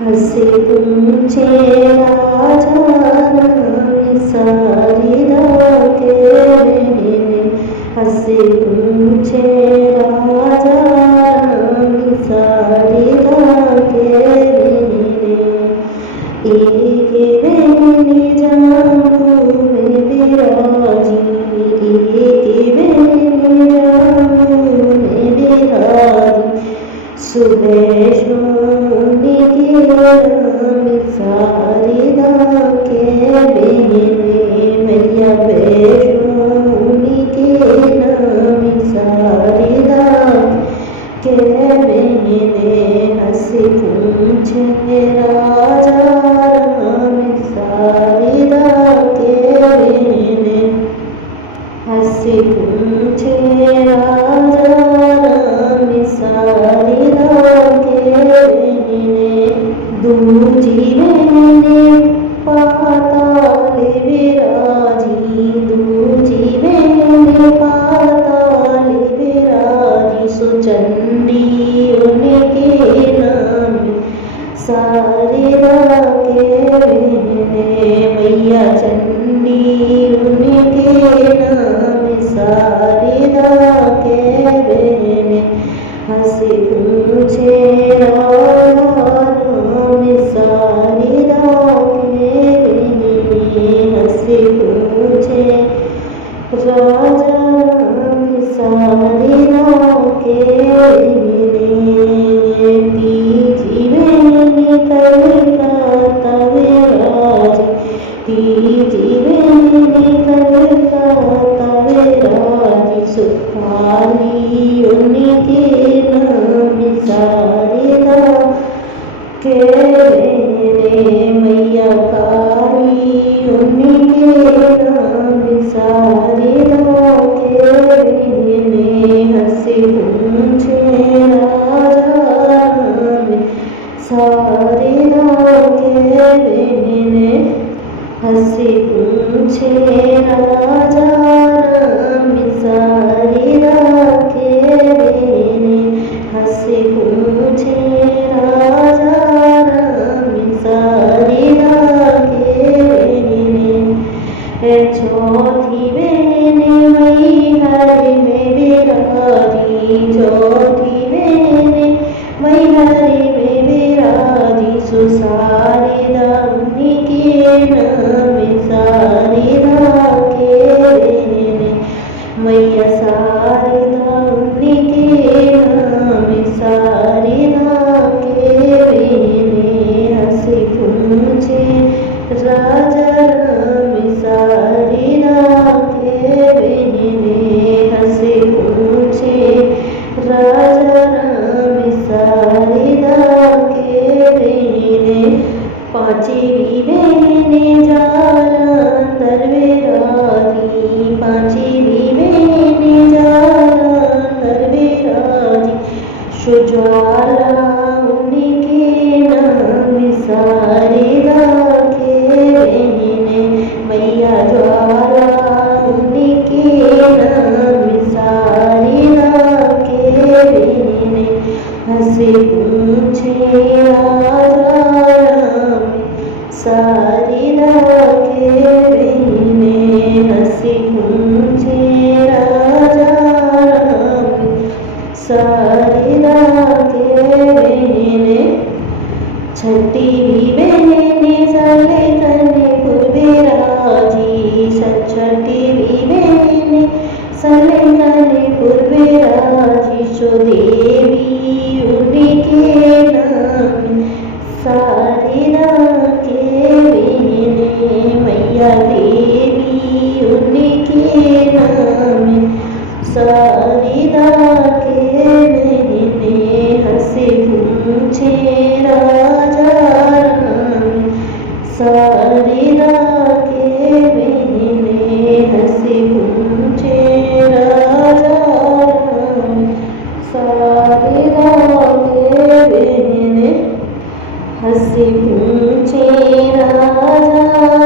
हसे तुमचे राजा सारिदा के हसे तुमचे राजा सारिदा के एक बेनी जाऊं में विराजी एक बेनी जाऊं में विराजी सुबह सोनी की सारिदा के बेने मैया बेशोनी के नाम सारिदा के बेने हंसी पूछे राजा राम सारिदा के बेने हंसी पूछे राजा राम सारिदा के बेने दूजी बेने पाताले विराजी दूजी बेने पाताले विराजी सुचंडी उनके नाम सारिदा के बेने मैया चंडी उनके नाम सारिदा के बेने हंसी पूछे राम सारिदा के बेने हंसी पूछे राजा सारिदा के बेने तीजी बेने कलकत्ता विराजी तीजी बेने कलकत्ता विराजी सुखाली उनके नाम सारिदा के बेने मैया काली उनके नाम सारिदा के बेने हंसी पूछे राजा राम सारिदा के बेने हंसी पूछे राजा राम सारिदा के बेने हंसी पूछे राजा राम सारिदा के बेने चौथी बेने मई हरि में विराजी चौथी बेने मई हरि में विराजी सुसारिदा उनके नाम सारिदा के बेने मैया सारिदा उनके नाम सारिदा के बेने हंसी पूछे राजा राम सारिदा के बेने हंसी पूछे राजा राम सारिदा के बेने पांचवी बेने जालंधर विराजी पांचवी बेने जालंधर विराजी सुज्वाला उनके नाम सारिदा के बेने मैया ज्वाला उनके नाम सारिदा के बेने हंसी पूछे राजा राम सारिदा के बेने हंसी पूछे राजा राम सारिदा के बेने छठी बेने सले कन्हैपुर विराजी छठी बेने सले कन्हैपुर विराजी सुदेवी उनके नाम सारिदा के बेने मैया देवी उनके नाम सारिदा के बेने हंसी पूछे राजा राम सारिदा के बेने हंसी पूछे राजा राम सारिदा के बेने हंसी पूछे राजा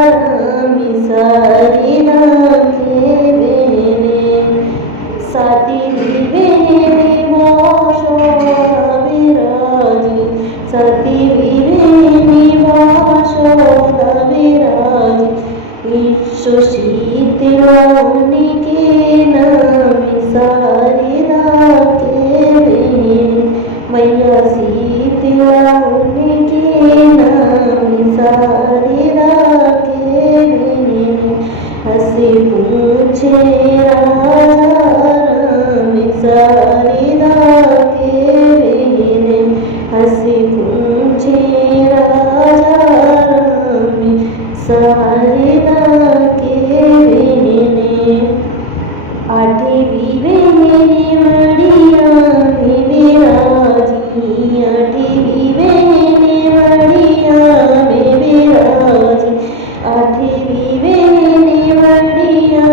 शारदा के बहने आठवीं बहने मड़िया में बिराजी, आठवीं बहने मड़िया में बिराजी, आठवीं बहने मड़िया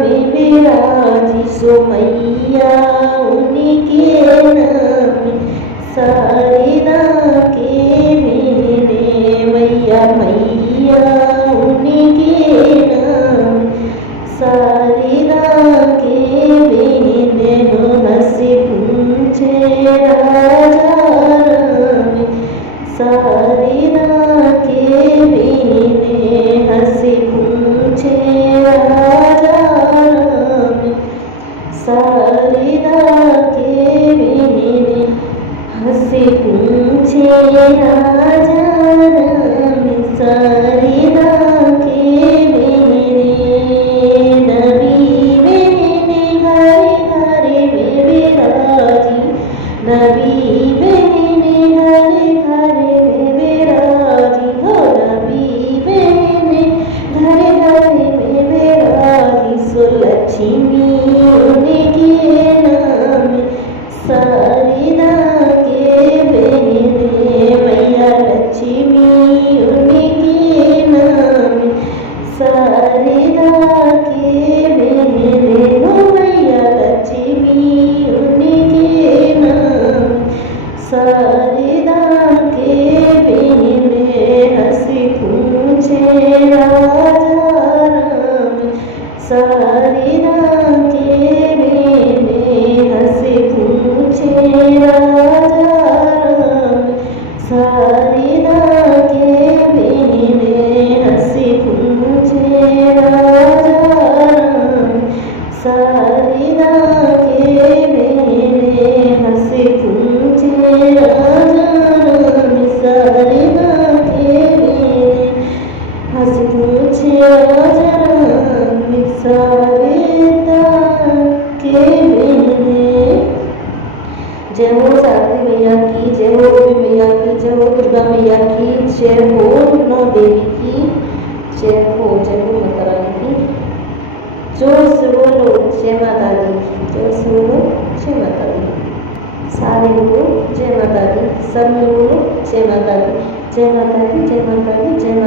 में बिराजी। सो मैया उनके नाम शारदा के बहने, मैया मैया उनके नाम शारदा के बहने। हंसी पूछे राजा राम शारदा के बहने, हंसी पूछे राजा राम शारदा के बहने, हंसी पूछे राजा राम शारदा के बहने। नबी बहने घरे घरे में बिराजी, नबी बहने घरे घरे में बिराजी, हो नबी बहने घरे घरे में बिराजी। सो लक्ष्मी उनके नाम शारदा के बहने, मैया लक्ष्मी उनके नाम शारदा के बहने। हो मैया लक्ष्मी उनके नाम शारदा के बहने। हंसी पूछे राजा राम शारदा के बहने, हंसी पूछे राजा राम शारदा के बहने, हंसी पूछे राजा राम शारदा के बहने, हंसी पूछे राजा राम शारदा के बहने, हंसी पूछे राजा राम शारदा के बहने। जय हो शारदा मैया की, जय हो देवी मैया की, जय हो दुर्गा मैया की, जय हो नौ देवी की, जय हो माता रानी की। जोर से बोलो जय माता दी, जोर से बोलो जय माता दी। सारे बोलो जय माता दी, सब में बोलो जय माता दी, जय माता दी, जय माता दी, जय माता।